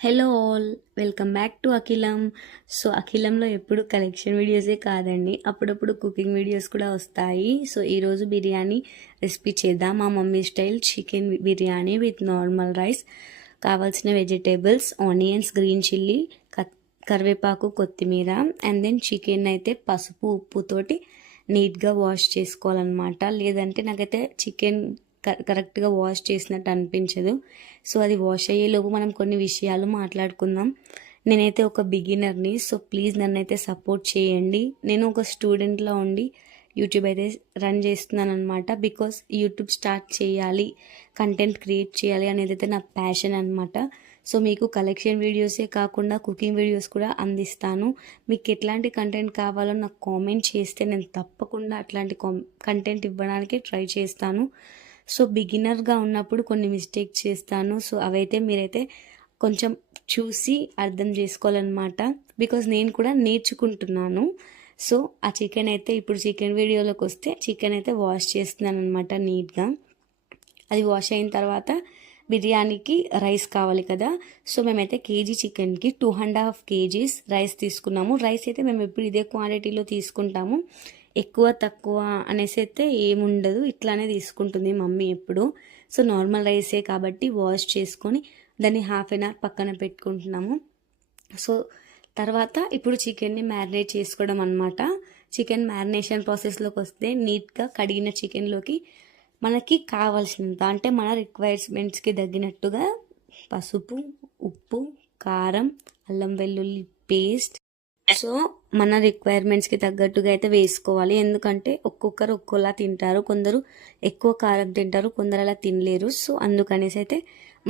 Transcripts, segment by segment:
Hello all, welcome back to Akhilam. So అఖిలంలో ఎప్పుడు collection వీడియోసే కాదండి, అప్పుడప్పుడు కుకింగ్ వీడియోస్ కూడా వస్తాయి. సో ఈరోజు బిర్యానీ రెసిపీ చేద్దాం. మా mummy style chicken biryani with normal rice. కావాల్సిన వెజిటేబుల్స్ ఆనియన్స్, గ్రీన్ చిల్లీ, కరివేపాకు, కొత్తిమీర అండ్ దెన్ చికెన్ అయితే పసుపు ఉప్పుతోటి నీట్గా వాష్ చేసుకోవాలన్నమాట. లేదంటే నాకైతే చికెన్ కరెక్ట్గా వాష్ చేసినట్టు అనిపించదు. సో అది వాష్ అయ్యేలోపు మనం కొన్ని విషయాలు మాట్లాడుకుందాం. నేనైతే ఒక బిగినర్ని, సో ప్లీజ్ నన్ను అయితే సపోర్ట్ చేయండి. నేను ఒక స్టూడెంట్లా ఉండి యూట్యూబ్ అయితే రన్ చేస్తున్నాను అనమాట. బికాస్ యూట్యూబ్ స్టార్ట్ చేయాలి, కంటెంట్ క్రియేట్ చేయాలి అనేది అయితే నా ప్యాషన్ అనమాట. సో మీకు కలెక్షన్ వీడియోసే కాకుండా కుకింగ్ వీడియోస్ కూడా అందిస్తాను. మీకు ఎట్లాంటి కంటెంట్ కావాలో నాకు కామెంట్ చేస్తే నేను తప్పకుండా అట్లాంటి కంటెంట్ ఇవ్వడానికి ట్రై చేస్తాను. సో బిగినర్గా ఉన్నప్పుడు కొన్ని మిస్టేక్ చేస్తాను. సో అవైతే మీరైతే కొంచెం చూసి అర్థం చేసుకోవాలన్నమాట. బికాజ్ నేను కూడా నేర్చుకుంటున్నాను. సో ఆ చికెన్ అయితే ఇప్పుడు చికెన్ వీడియోలోకి వస్తే చికెన్ అయితే వాష్ చేస్తున్నాను అనమాట నీట్గా. అది వాష్ అయిన తర్వాత బిర్యానీకి రైస్ కావాలి కదా. సో మేమైతే కేజీ చికెన్కి 2.5 kgs రైస్ తీసుకున్నాము. రైస్ అయితే మేము ఎప్పుడు ఇదే క్వాంటిటీలో తీసుకుంటాము, ఎక్కువ తక్కువ అనేసి అయితే ఏముండదు, ఇట్లానే తీసుకుంటుంది మమ్మీ ఎప్పుడు. సో నార్మల్ రైసే కాబట్టి వాష్ చేసుకొని దాన్ని హాఫ్ అన్ అవర్ పక్కన పెట్టుకుంటున్నాము. సో తర్వాత ఇప్పుడు చికెన్ని మ్యారినేట్ చేసుకోవడం అనమాట. చికెన్ మ్యారినేషన్ ప్రాసెస్లోకి వస్తే నీట్గా కడిగిన చికెన్లోకి మనకి కావాల్సినంత, అంటే మన రిక్వైర్మెంట్స్కి తగ్గినట్టుగా పసుపు, ఉప్పు, కారం, అల్లం వెల్లుల్లి పేస్ట్, సో మన రిక్వైర్మెంట్స్కి తగ్గట్టుగా అయితే వేసుకోవాలి. ఎందుకంటే ఒక్కొక్కరు ఒక్కోలా తింటారు, కొందరు ఎక్కువ కారం తింటారు, కొందరు అలా తినలేరు. సో అందుకనేసి అయితే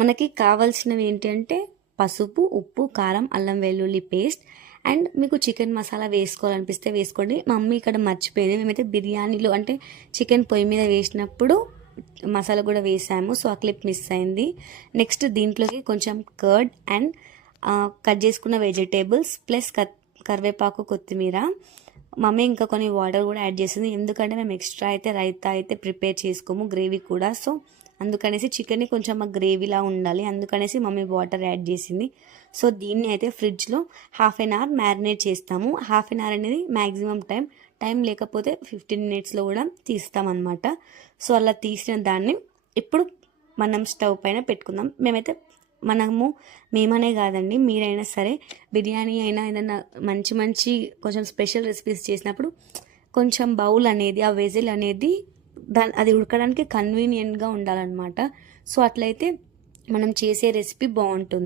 మనకి కావాల్సినవి ఏంటి అంటే పసుపు, ఉప్పు, కారం, అల్లం వెల్లుల్లి పేస్ట్ అండ్ మీకు చికెన్ మసాలా వేసుకోవాలనిపిస్తే వేసుకోండి. మమ్మీ ఇక్కడ మర్చిపోయింది, మేమైతే బిర్యానీలో అంటే చికెన్ పొయ్యి మీద వేసినప్పుడు మసాలా కూడా వేసాము. సో ఆ క్లిప్ మిస్ అయింది. నెక్స్ట్ దీంట్లోకి కొంచెం కర్డ్ అండ్ కట్ చేసుకున్న వెజిటేబుల్స్ ప్లస్ కరివేపాకు, కొత్తిమీర. మమ్మీ ఇంకా కొన్ని వాటర్ కూడా యాడ్ చేసింది, ఎందుకంటే మేము ఎక్స్ట్రా అయితే రైతా అయితే ప్రిపేర్ చేసుకోము, గ్రేవీ కూడా. సో అందుకనేసి చికెన్ని కొంచెం గ్రేవీలా ఉండాలి, అందుకనేసి మమ్మీ వాటర్ యాడ్ చేసింది. సో దీన్ని అయితే ఫ్రిడ్జ్లో హాఫ్ అన్ అవర్ మ్యారినేట్ చేస్తాము. హాఫ్ అన్ అవర్ అనేది మ్యాక్సిమం టైం లేకపోతే 15 minutesలో కూడా తీస్తామన్నమాట. సో అలా తీసిన దాన్ని ఇప్పుడు మనం స్టవ్ పైన పెట్టుకుందాం. మేమనే కాదండి, మీరైనా సరే బిర్యానీ అయినా ఏదైనా మంచి కొంచెం స్పెషల్ రెసిపీస్ చేసినప్పుడు కొంచెం బౌల్ అనేది, ఆ వెజిల్ అనేది అది ఉడకడానికి కన్వీనియంట్గా ఉండాలన్నమాట. సో అట్లయితే మనం చేసే రెసిపీ బాగుంటుంది.